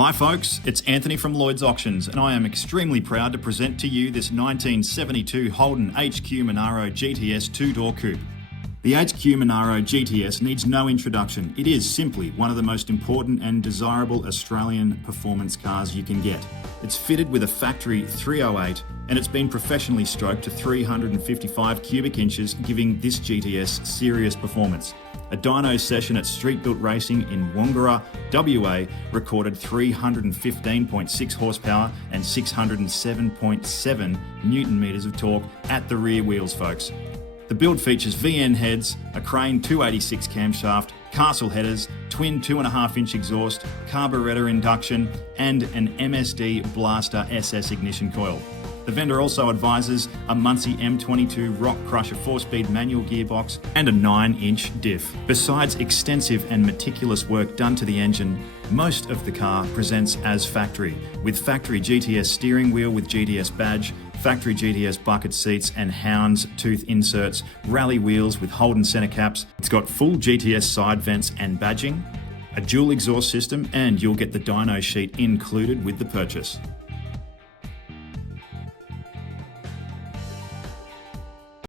Hi folks, it's Anthony from Lloyd's Auctions and I am extremely proud to present to you this 1972 Holden HQ Monaro GTS two-door coupe. The HQ Monaro GTS needs no introduction. It is simply one of the most important and desirable Australian performance cars you can get. It's fitted with a factory 308 and it's been professionally stroked to 355 cubic inches, giving this GTS serious performance. A dyno session at Street Built Racing in Wangara, WA recorded 315.6 horsepower and 607.7 Newton meters of torque at the rear wheels, folks. The build features VN heads, a Crane 286 camshaft, castle headers, twin 2.5-inch exhaust, carburetor induction, and an MSD Blaster SS ignition coil. The vendor also advises a Muncie M22 Rock Crusher 4-speed manual gearbox and a 9-inch diff. Besides extensive and meticulous work done to the engine, most of the car presents as factory, with factory GTS steering wheel with GTS badge, factory GTS bucket seats and houndstooth inserts, rally wheels with Holden center caps. It's got full GTS side vents and badging, a dual exhaust system, and you'll get the dyno sheet included with the purchase.